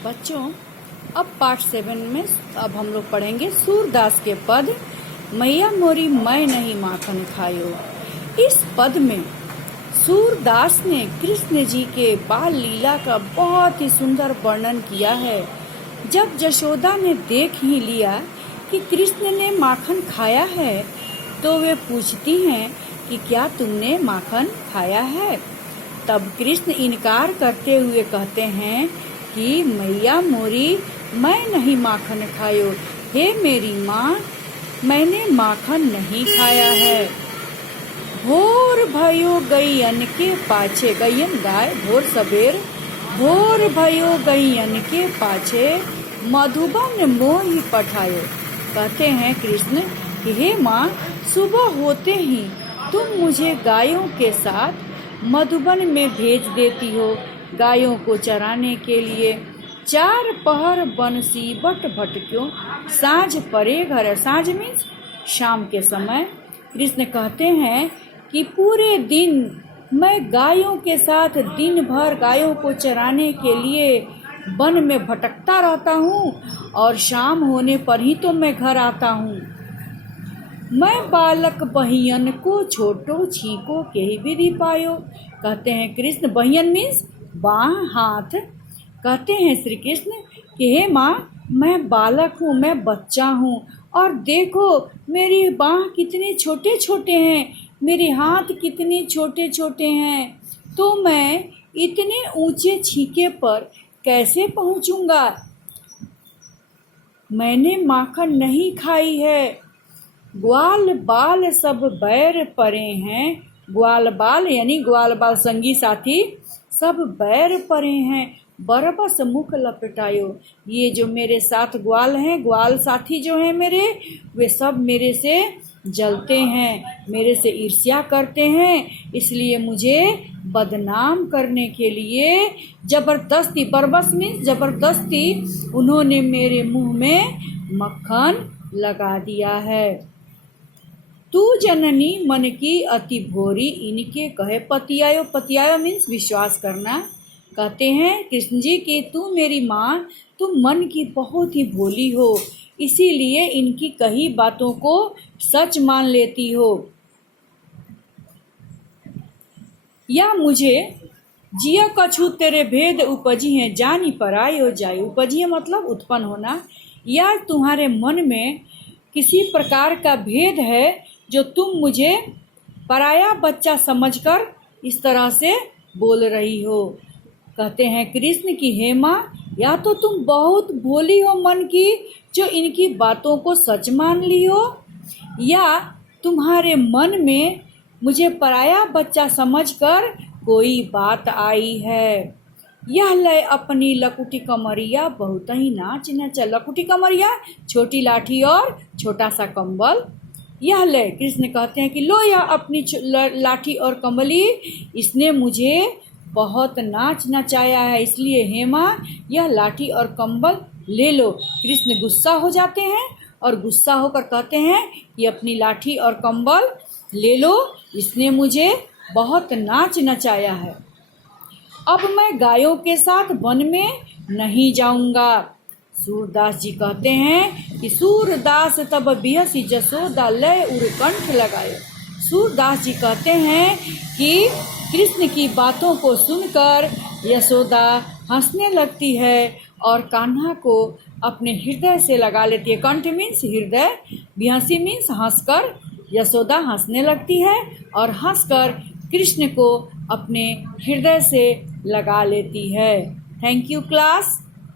बच्चों, अब पार्ट 7 में अब हम लोग पढ़ेंगे सूरदास के पद मैया मोरी मैं नहीं माखन खायो। इस पद में सूरदास ने कृष्ण जी के बाल लीला का बहुत ही सुंदर वर्णन किया है। जब यशोदा ने देख ही लिया कि कृष्ण ने माखन खाया है तो वे पूछती हैं कि क्या तुमने माखन खाया है। तब कृष्ण इनकार करते हुए कहते हैं कि मैया मोरी मैं नहीं माखन खायो। हे मेरी माँ, मैंने माखन नहीं खाया है। भोर भयो गैयन के पाछे, गैयन गाय, भोर सबेर, भोर भयो गैयन के पाछे मधुबन मोहि पठायो। कहते हैं कृष्ण कि हे माँ, सुबह होते ही तुम मुझे गायों के साथ मधुबन में भेज देती हो गायों को चराने के लिए। 4 पहर बंसी बट भटक्यो, साँझ परे घर। साँझ मीन्स शाम के समय। कृष्ण कहते हैं कि पूरे दिन मैं गायों के साथ दिन भर गायों को चराने के लिए वन में भटकता रहता हूँ और शाम होने पर ही तो मैं घर आता हूँ। मैं बालक बहियन को छोटो छीको के ही विधि पायो। कहते हैं कृष्ण, बहियन मीन्स बाह, हाथ। कहते हैं श्री कृष्ण कि हे माँ, मैं बालक हूँ, मैं बच्चा हूँ और देखो मेरी बाह कितने छोटे छोटे हैं, मेरे हाथ कितने छोटे छोटे हैं, तो मैं इतने ऊंचे छीके पर कैसे पहुँचूंगा। मैंने माखन नहीं खाई है। ग्वाल बाल सब बैर परे हैं। ग्वाल बाल यानी ग्वाल बाल संगी साथी सब बैर परे हैं। बरबस मुख लपटायो। ये जो मेरे साथ ग्वाल हैं, ग्वाल साथी जो हैं मेरे, वे सब मेरे से जलते हैं, मेरे से ईर्ष्या करते हैं। इसलिए मुझे बदनाम करने के लिए जबरदस्ती, बरबस मीन्स जबरदस्ती, उन्होंने मेरे मुंह में मक्खन लगा दिया है। तू जननी मन की अति भोरी, इनके कहे पतियायो। पतियायो मीन्स विश्वास करना। कहते हैं कृष्ण जी कि तू मेरी माँ, तुम मन की बहुत ही भोली हो, इसीलिए इनकी कही बातों को सच मान लेती हो। या मुझे जिया कछु तेरे भेद उपजी हैं, जानी पराई हो जाए। उपजी मतलब उत्पन्न होना। या तुम्हारे मन में किसी प्रकार का भेद है जो तुम मुझे पराया बच्चा समझकर इस तरह से बोल रही हो। कहते हैं कृष्ण की हे माँ, या तो तुम बहुत भोली हो मन की जो इनकी बातों को सच मान ली हो, या तुम्हारे मन में मुझे पराया बच्चा समझकर कोई बात आई है। यह लय अपनी लकुटी कमरिया बहुत ही नाच नचा। लकुटी कमरिया छोटी लाठी और छोटा सा कंबल। यह लय, कृष्ण कहते हैं कि लो यह अपनी लाठी और कंबली, इसने मुझे बहुत नाच नचाया है, इसलिए हे माँ यह लाठी और कंबल ले लो। कृष्ण गुस्सा हो जाते हैं और गुस्सा होकर कहते हैं कि अपनी लाठी और कंबल ले लो, इसने मुझे बहुत नाच नचाया है। अब मैं गायों के साथ वन में नहीं जाऊंगा। सूरदास जी कहते हैं कि सूरदास तब बिहसी जसोदा लय उरकंठ लगाए। सूरदास जी कहते हैं कि कृष्ण की बातों को सुनकर यशोदा हंसने लगती है और कान्हा को अपने हृदय से लगा लेती है। कंठ मीन्स हृदय, बिहसी मीन्स हंसकर। यशोदा हंसने लगती है और हंसकर कृष्ण को अपने हृदय से लगा लेती है। Thank you class.